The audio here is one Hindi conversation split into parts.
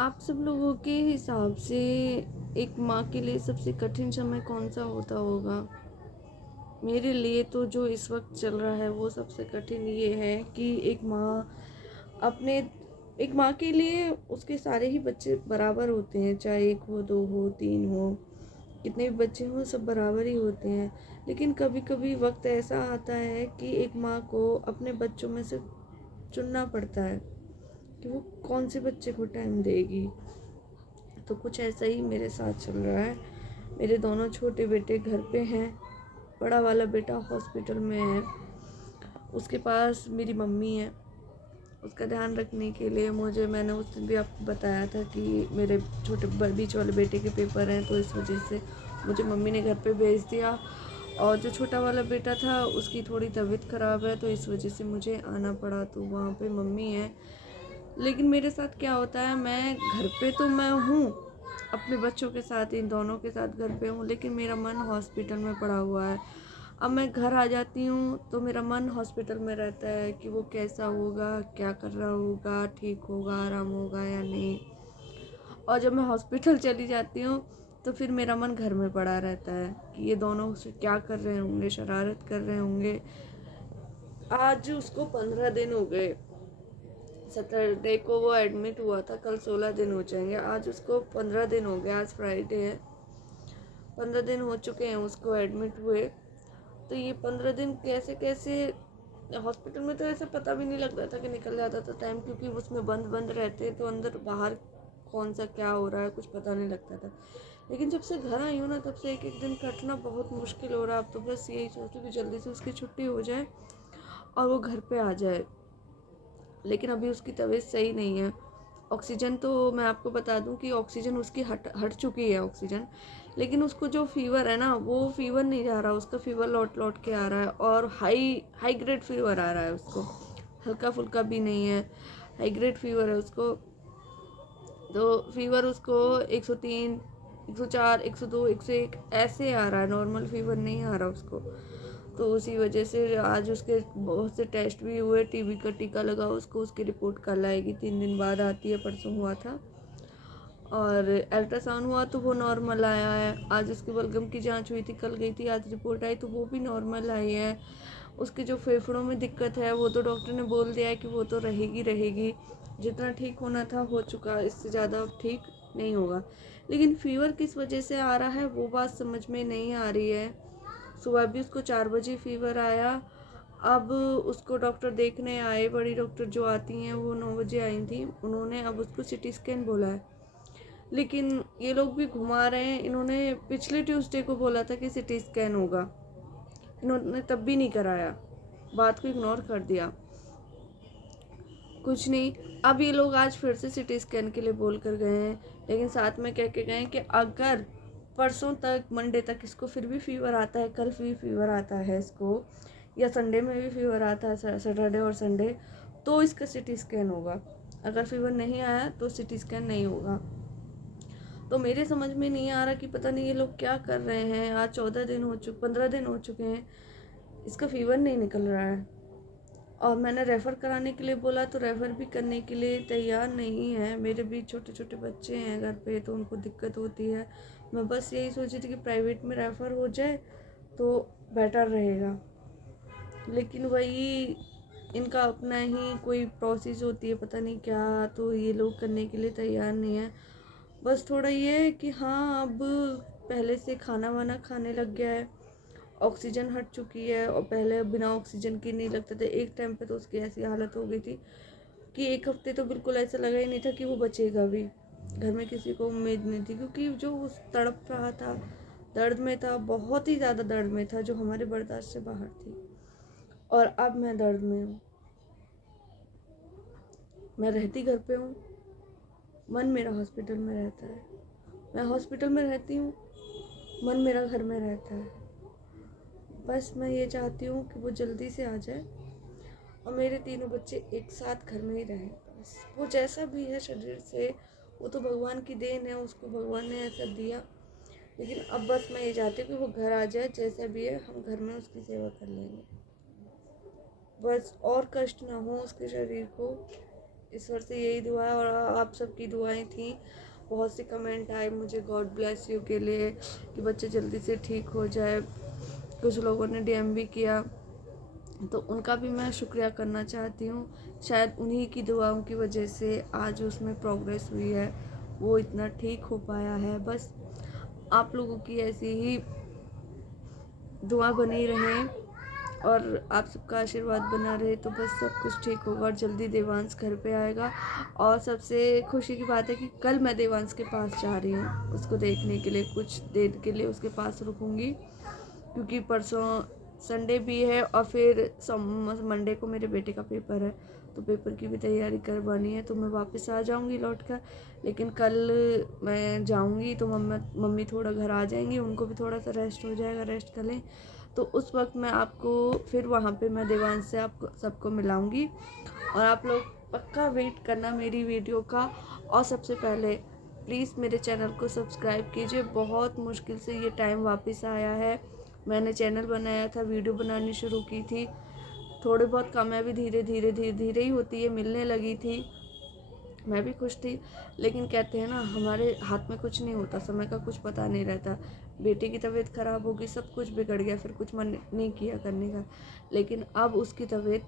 आप सब लोगों के हिसाब से एक माँ के लिए सबसे कठिन समय कौन सा होता होगा? मेरे लिए तो जो इस वक्त चल रहा है वो सबसे कठिन ये है कि अपने एक माँ के लिए उसके सारे ही बच्चे बराबर होते हैं, चाहे एक हो, दो हो, तीन हो, कितने भी बच्चे हों सब बराबर ही होते हैं। लेकिन कभी कभी वक्त ऐसा आता है कि एक माँ को अपने बच्चों में से चुनना पड़ता है कि वो कौन से बच्चे को टाइम देगी। तो कुछ ऐसा ही मेरे साथ चल रहा है। मेरे दोनों छोटे बेटे घर पे हैं। बड़ा वाला बेटा हॉस्पिटल में है, उसके पास मेरी मम्मी है। उसका ध्यान रखने के लिए मैंने उस दिन भी आपको बताया था कि मेरे बीच वाले बेटे के पेपर हैं, तो इस वजह से मुझे मम्मी ने घर पे भेज दिया। और जो छोटा वाला बेटा था उसकी थोड़ी तबीयत ख़राब है, तो इस वजह से मुझे आना पड़ा, तो वहाँ पे मम्मी है। लेकिन मेरे साथ क्या होता है, मैं घर पे तो मैं हूँ अपने बच्चों के साथ, इन दोनों के साथ घर पे हूँ, लेकिन मेरा मन हॉस्पिटल में पड़ा हुआ है। अब मैं घर आ जाती हूँ तो मेरा मन हॉस्पिटल में रहता है कि वो कैसा होगा, क्या कर रहा होगा, ठीक होगा, आराम होगा या नहीं। और जब मैं हॉस्पिटल चली जाती हूँ तो फिर मेरा मन घर में पड़ा रहता है कि ये दोनों से क्या कर रहे होंगे, शरारत कर रहे होंगे। आज उसको 15 दिन हो गए। सैटरडे को वो एडमिट हुआ था, कल 16 दिन हो जाएंगे। आज उसको 15 दिन हो गए, आज फ्राइडे है। 15 दिन हो चुके हैं उसको एडमिट हुए। तो ये 15 दिन कैसे कैसे हॉस्पिटल में तो ऐसा पता भी नहीं लग रहा था कि निकल जाता था टाइम, क्योंकि उसमें बंद बंद रहते तो अंदर बाहर कौन सा क्या हो रहा है कुछ पता नहीं लगता था। लेकिन जब से घर आई हूँ ना, तब से एक एक दिन कटना बहुत मुश्किल हो रहा है। अब तो बस यही सोचती हूँ कि जल्दी से उसकी छुट्टी हो जाए और वो घर पे आ जाए। लेकिन अभी उसकी तबीयत सही नहीं है। ऑक्सीजन तो मैं आपको बता दूं कि ऑक्सीजन उसकी हट हट चुकी है ऑक्सीजन। लेकिन उसको जो फीवर है ना, वो फीवर नहीं जा रहा, उसका फीवर लौट लौट के आ रहा है, और हाई हाई ग्रेड फीवर आ रहा है उसको, हल्का फुल्का भी नहीं है, हाई ग्रेड फीवर है उसको। तो फीवर उसको 103, 104, 102, 101 ऐसे आ रहा है, नॉर्मल फीवर नहीं आ रहा उसको। तो उसी वजह से आज उसके बहुत से टेस्ट भी हुए, टीबी का टीका लगा उसको, उसकी रिपोर्ट कल आएगी, 3 दिन बाद आती है, परसों हुआ था। और अल्ट्रासाउंड हुआ तो वो नॉर्मल आया है। आज उसकी बलगम की जांच हुई थी, कल गई थी, आज रिपोर्ट आई तो वो भी नॉर्मल आई है। उसके जो फेफड़ों में दिक्कत है वो तो डॉक्टर ने बोल दिया है कि वो तो रहेगी रहेगी, जितना ठीक होना था हो चुका, इससे ज़्यादा ठीक नहीं होगा। लेकिन फीवर किस वजह से आ रहा है वो बात समझ में नहीं आ रही है। सुबह भी उसको 4 बजे फीवर आया। अब उसको डॉक्टर देखने आए, बड़ी डॉक्टर जो आती हैं वो 9 बजे आई थी, उन्होंने अब उसको सिटी स्कैन बोला है। लेकिन ये लोग भी घुमा रहे हैं, इन्होंने पिछले ट्यूसडे को बोला था कि सिटी स्कैन होगा, इन्होंने तब भी नहीं कराया, बात को इग्नोर कर दिया, कुछ नहीं। अब ये लोग आज फिर से सिटी स्कैन के लिए बोल कर गए हैं, लेकिन साथ में कह के गए हैं कि अगर परसों तक, मंडे तक इसको फिर भी फीवर आता है, कल भी फीवर आता है इसको, या संडे में भी फीवर आता है, सैटरडे और संडे, तो इसका सिटी स्कैन होगा। अगर फीवर नहीं आया तो सिटी स्कैन नहीं होगा। तो मेरे समझ में नहीं आ रहा कि पता नहीं ये लोग क्या कर रहे हैं। आज 15 दिन हो चुके हैं, इसका फीवर नहीं निकल रहा है। और मैंने रेफ़र कराने के लिए बोला तो रेफ़र भी करने के लिए तैयार नहीं है। मेरे भी छोटे छोटे बच्चे हैं घर पे, तो उनको दिक्कत होती है। मैं बस यही सोची थी कि प्राइवेट में रेफ़र हो जाए तो बेटर रहेगा। लेकिन वही, इनका अपना ही कोई प्रोसेस होती है, पता नहीं क्या, तो ये लोग करने के लिए तैयार नहीं है। बस थोड़ा ये है कि हाँ, अब पहले से खाना वाना खाने लग गया है, ऑक्सीजन हट चुकी है, और पहले बिना ऑक्सीजन के नहीं लगता था। एक टाइम पे तो उसकी ऐसी हालत हो गई थी कि एक हफ्ते तो बिल्कुल ऐसा लगा ही नहीं था कि वो बचेगा भी। घर में किसी को उम्मीद नहीं थी, क्योंकि जो उस तड़प रहा था, दर्द में था, बहुत ही ज़्यादा दर्द में था, जो हमारे बर्दाश्त से बाहर थी। और अब मैं दर्द में हूँ। मैं रहती घर पे हूँ, मन मेरा हॉस्पिटल में रहता है। मैं हॉस्पिटल में रहती हूँ, मन मेरा घर में रहता है। बस मैं ये चाहती हूँ कि वो जल्दी से आ जाए और मेरे तीनों बच्चे एक साथ घर में ही रहें। बस वो जैसा भी है शरीर से, वो तो भगवान की देन है, उसको भगवान ने ऐसा दिया। लेकिन अब बस मैं ये चाहती हूँ कि वो घर आ जाए, जैसा भी है हम घर में उसकी सेवा कर लेंगे। बस और कष्ट ना हो उसके शरीर को, ईश्वर से यही दुआ है, और आप सबकी दुआएं थी। बहुत से कमेंट आए मुझे गॉड ब्लेस यू के लिए कि बच्चे जल्दी से ठीक हो जाए। कुछ लोगों ने डीएम भी किया, तो उनका भी मैं शुक्रिया करना चाहती हूँ। शायद उन्हीं की दुआओं की वजह से आज उसमें प्रोग्रेस हुई है, वो इतना ठीक हो पाया है। बस आप लोगों की ऐसी ही दुआ बनी रहे और आप सबका आशीर्वाद बना रहे, तो बस सब कुछ ठीक होगा और जल्दी देवांश घर पे आएगा। और सबसे खुशी की बात है कि कल मैं देवांश के पास जा रही हूँ उसको देखने के लिए, कुछ देर के लिए उसके पास रुकूंगी, क्योंकि परसों संडे भी है और फिर मंडे को मेरे बेटे का पेपर है, तो पेपर की भी तैयारी करवानी है। तो मैं वापस आ जाऊंगी लौट कर, लेकिन कल मैं जाऊंगी तो मम्मी थोड़ा घर आ जाएंगी, उनको भी थोड़ा सा रेस्ट हो जाएगा, रेस्ट कर लें। तो उस वक्त मैं आपको फिर वहाँ पे मैं देवांश से आपको सबको मिलाऊंगी, और आप लोग पक्का वेट करना मेरी वीडियो का। और सबसे पहले प्लीज़ मेरे चैनल को सब्सक्राइब कीजिए। बहुत मुश्किल से ये टाइम वापस आया है। मैंने चैनल बनाया था, वीडियो बनानी शुरू की थी, थोड़े बहुत कामयाबी धीरे धीरे ही होती है, मिलने लगी थी, मैं भी खुश थी। लेकिन कहते हैं ना, हमारे हाथ में कुछ नहीं होता, समय का कुछ पता नहीं रहता। बेटे की तबीयत ख़राब हो गई, सब कुछ बिगड़ गया, फिर कुछ मन नहीं किया करने का। लेकिन अब उसकी तबीयत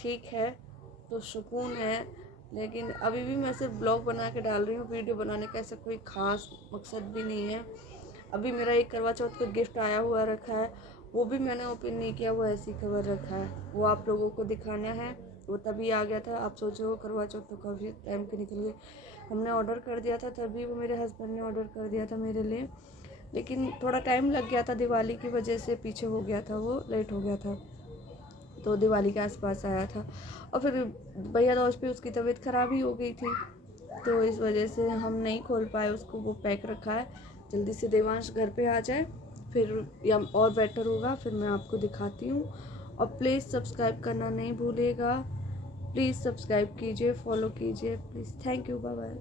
ठीक है तो सुकून है। लेकिन अभी भी मैं सिर्फ ब्लॉग बना के डाल रही हूँ, वीडियो बनाने का ऐसा कोई ख़ास मकसद भी नहीं है। अभी मेरा एक करवा चौथ का गिफ्ट आया हुआ रखा है, वो भी मैंने ओपन नहीं किया, वो ऐसी खबर रखा है, वो आप लोगों को दिखाना है। वो तभी आ गया था, आप सोचो करवा चौथ तो काफ़ी टाइम के निकल गए। हमने ऑर्डर कर दिया था तभी, वो मेरे हस्बैंड ने ऑर्डर कर दिया था मेरे लिए, लेकिन थोड़ा टाइम लग गया था, दिवाली की वजह से पीछे हो गया था, वो लेट हो गया था, तो दिवाली के आसपास आया था। और फिर भैया दोस्त पे उसकी तबीयत ख़राब ही हो गई थी, तो इस वजह से हम नहीं खोल पाए उसको, वो पैक रखा है। जल्दी से देवांश घर पे आ जाए फिर या और बेटर होगा, फिर मैं आपको दिखाती हूँ। और प्लीज़ सब्सक्राइब करना नहीं भूलिएगा, प्लीज़ सब्सक्राइब कीजिए, फॉलो कीजिए please. Thank you, bye bye.